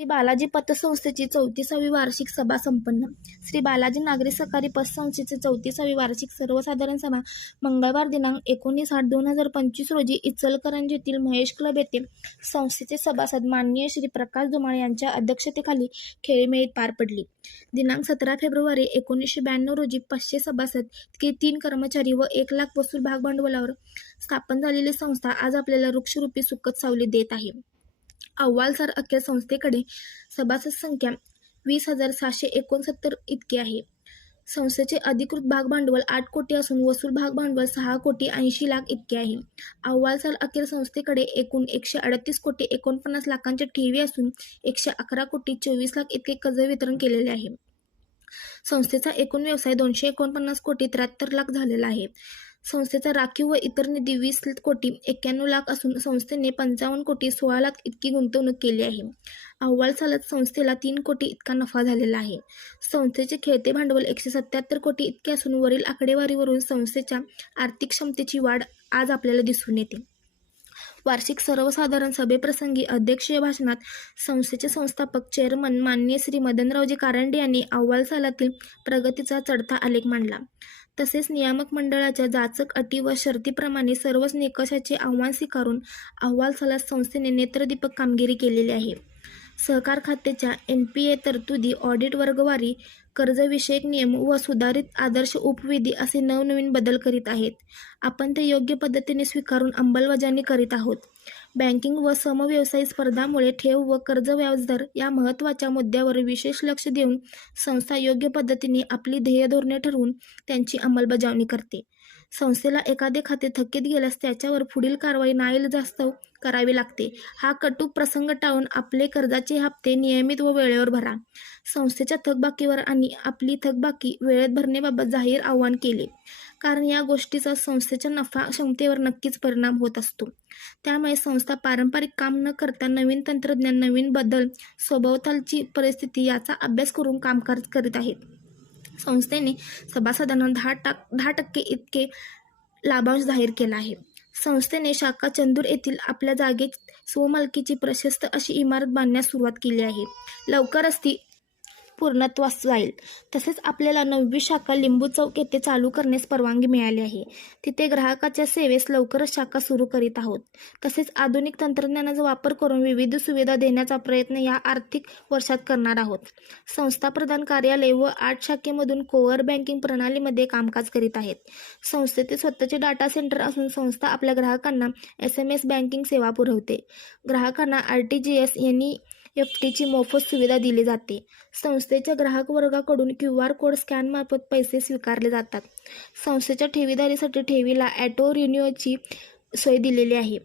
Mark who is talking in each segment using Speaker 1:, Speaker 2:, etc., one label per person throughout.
Speaker 1: श्री बालाजी पतसंस्थेची चौतीसावी वार्षिक सभा संपन्न. श्री बालाजी नागरी सहकारी पतसंस्थेची चौतीसावी वार्षिक सर्वसाधारण सभा मंगळवार दिनांक एकोणीस आठ दोन हजार पंचवीस रोजी इचलकरंज येथील महेश क्लब येथे संस्थेचे सभासद माननीय श्री प्रकाश धुमाळ यांच्या अध्यक्षतेखाली खेळीमेळीत पार पडली. दिनांक सतरा फेब्रुवारी एकोणीसशे ब्याण्णव रोजी पाचशे सभासद के तीन कर्मचारी व एक लाख वसूल भागभांडवलावर स्थापन झालेली संस्था आज आपल्याला वृक्षरूपी सुखद सावली देत आहे. अहवालसार अखेर संस्थेकडे सभासद संख्या वीस हजार सहाशे एकोणसत्तर इतकी आहे. संस्थेचे अधिकृत भागभांडवल आठ कोटी असून वसूल भागभांडवल सहा कोटी ऐंशी लाख इतके आहे. अहवालसाल अखेर संस्थेकडे एकूण एकशे अडतीस कोटी एकोणपन्नास लाखांच्या ठेवी असून एकशे अकरा कोटी चोवीस लाख इतके कर्ज वितरण केलेले आहे. संस्थेचा एकूण व्यवसाय दोनशे एकोणपन्नास कोटी त्र्याहत्तर लाख झालेला आहे. संस्थेचा राखीव व इतर निधी वीस कोटी एक्क्याण्णव लाख असून संस्थेने पंचावन्न कोटी सोळा लाख इतकी गुंतवणूक केली आहे. अहवाल सालात संस्थेला तीन कोटी इतका नफा झालेला आहे. संस्थेचे खेळते भांडवल एकशे सत्याहत्तर कोटी इतके असून वरील आकडेवारीवरून संस्थेच्या आर्थिक क्षमतेची वाढ आज आपल्याला दिसून येते. वार्षिक सर्वसाधारण सभेप्रसंगी अध्यक्षीय भाषणात संस्थेचे संस्थापक चेअरमन माननीय श्री मदनरावजी कारंडे यांनी अहवाल सालातील प्रगतीचा चढता आलेख मांडला. तसेच नियामक मंडळाच्या जाचक अटी व शर्तीप्रमाणे सर्वच निकषाचे आव्हान स्वीकारून अहवाल सलास संस्थेने नेत्रदीपक कामगिरी केलेली आहे. सहकार खात्याच्या एन पी ए तरतुदी ऑडिट वर्गवारी कर्जविषयक नियम व सुधारित आदर्श उपविधी असे नवनवीन बदल करीत आहेत. आपण ते योग्य पद्धतीने स्वीकारून अंमलबजावणी करीत आहोत. बँकिंग व समव्यवसायी स्पर्धामुळे ठेव व कर्ज व्याजदर या महत्त्वाच्या मुद्द्यावर विशेष लक्ष देऊन संस्था योग्य पद्धतीने आपली ध्येय धोरणे ठरवून त्यांची अंमलबजावणी करते. संस्थेला एखादे खाते थकीत गेल्यास त्याच्यावर पुढील कारवाई नाईलाजास्तव करावी लागते. हा कटू प्रसंग टाळून आपले कर्जाचे हप्ते नियमित व वेळेवर भरा. संस्थेच्या थकबाकीवर आणि आपली थकबाकी वेळेत भरण्याबाबत जाहीर आवाहन केले. कारण या गोष्टीचा संस्थेच्या नफा क्षमतेवर नक्कीच परिणाम होत असतो. त्यामुळे संस्थे संस्था पारंपरिक काम न करता नवीन तंत्रज्ञान नवीन बदल सभोवतालची परिस्थिती याचा अभ्यास करून कामकाज करीत आहेत. संस्थेने सभासदांना दहा टाक दहा टक्के इतके लाभांश जाहीर केला आहे. संस्थेने शाखा चंदूर येथील आपल्या जागेत स्वमालकीची प्रशस्त अशी इमारत बांधण्यास सुरुवात केली आहे. लवकरच ती पूर्णत्वास जाईल. तसेच आपल्याला नववी शाखा लिंबू चौक येथे चालू करण्यास परवानगी मिळाली आहे. तिथे ग्राहकाच्या सेवेस लवकरच शाखा सुरू करीत आहोत. तसेच आधुनिक तंत्रज्ञानाचा वापर करून विविध सुविधा देण्याचा प्रयत्न या आर्थिक वर्षात करणार आहोत. संस्था प्रधान कार्यालय व आठ शाखेमधून कोअर बँकिंग प्रणालीमध्ये कामकाज करीत आहेत. संस्थेचे स्वतःचे डाटा सेंटर असून संस्था आपल्या ग्राहकांना एस एम एस बँकिंग सेवा पुरवते. ग्राहकांना आर टी जी एस यांनी एफ टीची मोफत सुविधा दिली जाते. संस्थेच्या ग्राहक वर्गाकडून क्यू आर कोड स्कॅनमार्फत पैसे स्वीकारले जातात. संस्थेच्या ठेवीदारीसाठी ठेवीला ॲटो रिन्यूची सोय दिलेली आहे.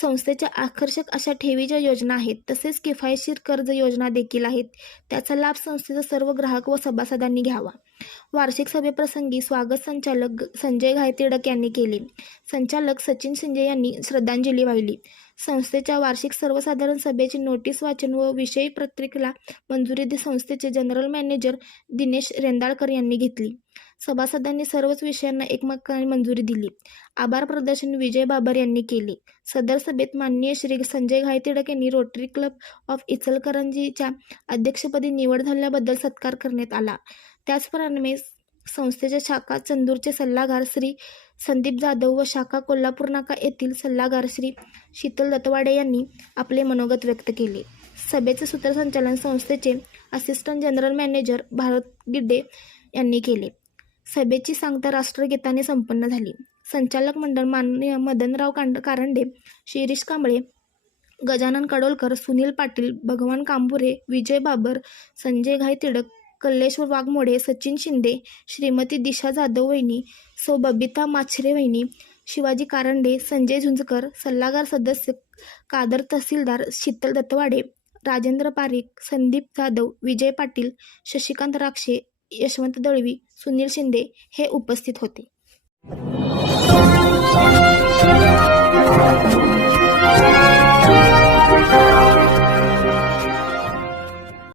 Speaker 1: संस्थेच्या आकर्षक अशा ठेवीच्या योजना आहेत तसेच किफायतशीर कर्ज योजना देखील आहेत. त्याचा लाभ संस्थेचा सर्व ग्राहक व सभासदांनी घ्यावा. वार्षिक सभेप्रसंगी स्वागत संचालक संजय घायतिडक यांनी केले. संचालक सचिन शिंदे यांनी श्रद्धांजली वाहिली. संस्थेच्या वार्षिक सर्वसाधारण सभेची नोटीस वाचन व विषयी पत्रिकेला मंजुरी दे संस्थेचे जनरल मॅनेजर दिनेश रेंदाळकर यांनी घेतली. सभासदांनी सर्वच विषयांना एकमेकांनी मंजुरी दिली. आभार प्रदर्शन विजय बाबर यांनी केले. सदर सभेत माननीय श्री संजय घायतिडक यांनी रोटरी क्लब ऑफ इचलकरंजीच्या अध्यक्षपदी निवड झाल्याबद्दल सत्कार करण्यात आला. त्याचप्रमाणे संस्थेच्या शाखा चंदूरचे सल्लागार श्री संदीप जाधव व शाखा कोल्हापूर नाका येथील सल्लागार श्री शीतल दत्तवाडे यांनी आपले मनोगत व्यक्त केले. सभेचे सूत्रसंचालन संस्थेचे assistant general manager Bharat Gidde यांनी केले. सभेची सांगता राष्ट्रगीताने संपन्न झाली. संचालक मंडळ माननीय मदनराव कांड कारंडे शिरीष कांबळे गजानन कडोलकर सुनील पाटील भगवान कांबुरे विजय बाबर संजय घाई तिडक कल्लेश्वर वाघमोडे सचिन शिंदे श्रीमती दिशा जाधव वहिनी सौ बबिता माछरे वहिनी शिवाजी कारंडे संजय झुंजकर सल्लागार सदस्य कादर तहसीलदार शीतल दत्तवाडे राजेंद्र पारिक संदीप जाधव विजय पाटील शशिकांत राक्षे यशवंत दळवी सुनील शिंदे हे उपस्थित होते
Speaker 2: Thank you.